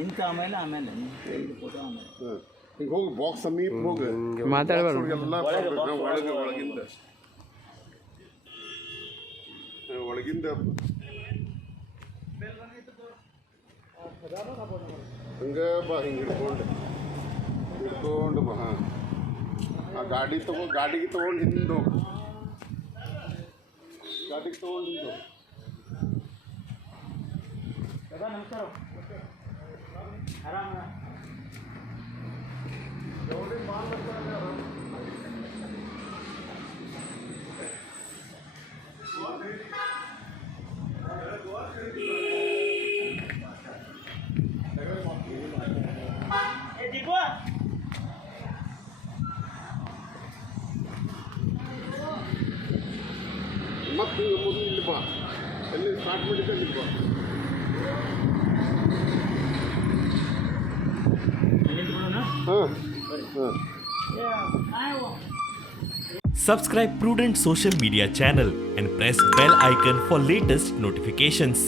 ನಿಂತ ಆಮೇಲೆ ನಿಂತು ಫೋಟೋ ಆಮೇಲೆ ಈಗ ಹೋಗಿ ಬಾಕ್ಸ್ ಸಮೀಪ ಹೋಗಿ ಮಾತಾಡಬಾರ್ದು. ಎಲ್ಲ ಒಳಗಿಂದ ಹಂಗೆ ಬಾ ಹಿಂಗೆ ಹಿಡ್ಕೊಂಡು ಬಾ. ಹಾಂ ಆ ಗಾಡಿಗೆ ತೊಗೊಂಡು ಹಿಂದೆ ಹೋಗು. ಗಾಡಿಗೆ ತೊಗೊಂಡು ಹಿಂದೆ ಹೋಗು. ನಮಸ್ಕಾರ ಆರಾಮ ಮತ್ತೆ ಮುಂದೆ ಇಲ್ಲಿ ಬಾ. ಎಲ್ಲಿ ಸ್ಟಾರ್ಟ್ ಮಾಡಿದ್ದೆ ಇಲ್ಲಿ ಬಾ. Subscribe Prudent Social Media channel and press bell icon for latest notifications.